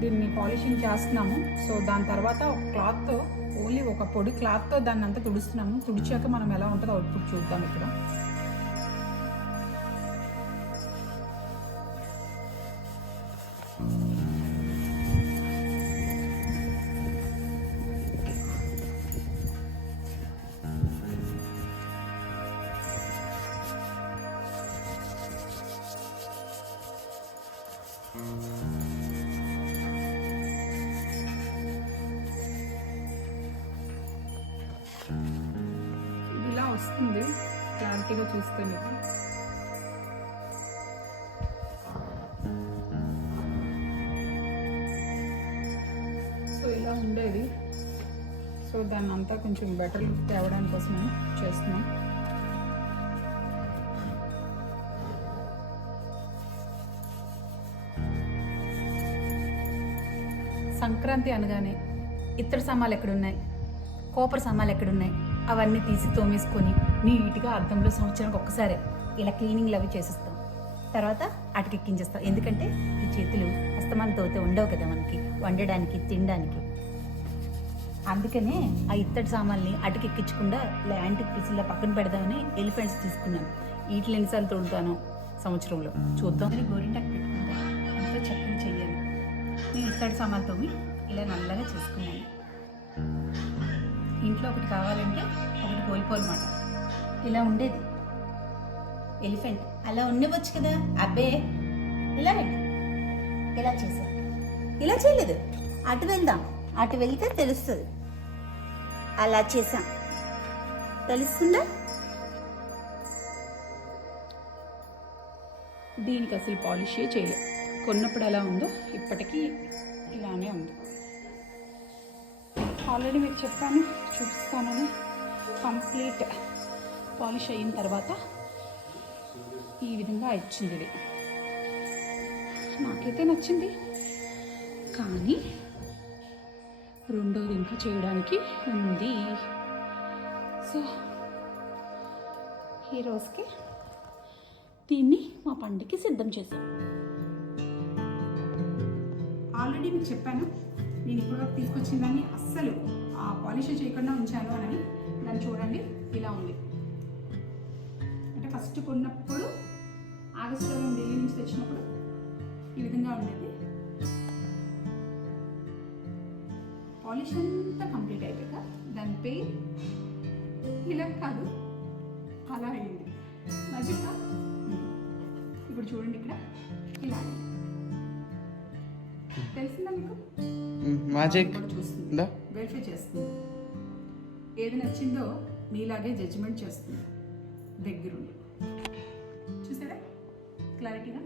దీన్ని పాలిషింగ్ చేస్తున్నాము. సో దాని తర్వాత ఒక క్లాత్తో, ఓన్లీ ఒక పొడి క్లాత్తో దాన్ని అంతా తుడుస్తున్నాము. తుడిచాక మనం ఎలా ఉంటుందో అవుట్పుట్ చూద్దాం ఇక్కడ. ఇలా వస్తుంది క్లారిటీగా చూస్తే మీకు. సో ఇలా ఉండేది. సో దాన్ని అంతా కొంచెం బెటర్ తేవడానికి కోసం మనం చేస్తున్నాం. సంక్రాంతి అనగానే ఇత్తడి సామాన్లు ఎక్కడున్నాయి, కోపర్ సామాన్లు ఎక్కడున్నాయి, అవన్నీ తీసి తోమేసుకొని నీట్గా అద్దంలో సంవత్సరానికి ఒక్కసారే ఇలా క్లీనింగ్లు అవి చేసేస్తాం. తర్వాత అటకెక్కించేస్తాం. ఎందుకంటే ఈ చేతులు అస్తమానంతో ఉండవు కదా మనకి వండడానికి, తినడానికి. అందుకనే ఆ ఇత్తడి సామాన్ని అటకెక్కించకుండా ఇలా యాంటిక్ పీసుల్లో పక్కన పెడదామని ఎలిఫెంట్స్ తీసుకున్నాను. వీటిని ఎన్నిసార్లు తోడుతాను సంవత్సరంలో చూద్దాం. గోరింటాకు పెట్టుకుంటా, అంతా చక్కని చెయ్యాలి. నేను ఇత్తడి సామాన్లతో ఇలా నల్లగా చేసుకున్నాను. ఇంట్లో ఒకటి కావాలంటే ఒకటి కోల్పోనమాట. ఇలా ఉండేది ఎలిఫెంట్, అలా ఉండవచ్చు కదా. అబ్బే ఇలా రండి, ఇలా చేసాం. ఇలా చేయలేదు, అటు వెళ్దాం, అటు వెళ్తే తెలుస్తుంది. అలా చేసాం, తెలుస్తుందా? దీనికి అసలు పాలిషే చేయలేదు. కొన్నప్పుడు ఎలా ఉందో ఇప్పటికీ ఇలానే ఉంది. ఆల్రెడీ మీకు చెప్పాను, చూపిస్తానని. కంప్లీట్ పాలిష్ అయిన తర్వాత ఈ విధంగా ఇచ్చింది. ఇది నాకైతే నచ్చింది, కానీ రెండోది ఇంకా చేయడానికి ఉంది. సో ఈ రోజుకి దీన్ని మా పండుగకి సిద్ధం చేశాం. ఆల్రెడీ మీకు చెప్పాను, నేను ఇప్పుడు తీసుకొచ్చిన దాన్ని అస్సలు పాలిష్ చేయకుండా ఉంచాను అని. దాన్ని చూడండి, ఇలా ఉంది. అంటే ఫస్ట్ కొన్నప్పుడు ఆగస్టులో మేము ఢిల్లీ నుంచి తెచ్చినప్పుడు ఈ విధంగా ఉండేది. పాలిష్ అంతా కంప్లీట్ అయిపోయాక దాని పెయిన్ ఇలా కాదు, అలా అయింది. నచ్చిందా? ఇప్పుడు చూడండి, ఇక్కడ ఇలా తెలిసిందా మీకు? మ్యాజిక్ చూస్తుంది, వెరిఫై చేస్తుంది. ఏది నచ్చిందో మీలాగే జడ్జిమెంట్ చేస్తుంది దగ్గరుండి. చూసారా క్లారిటీగా?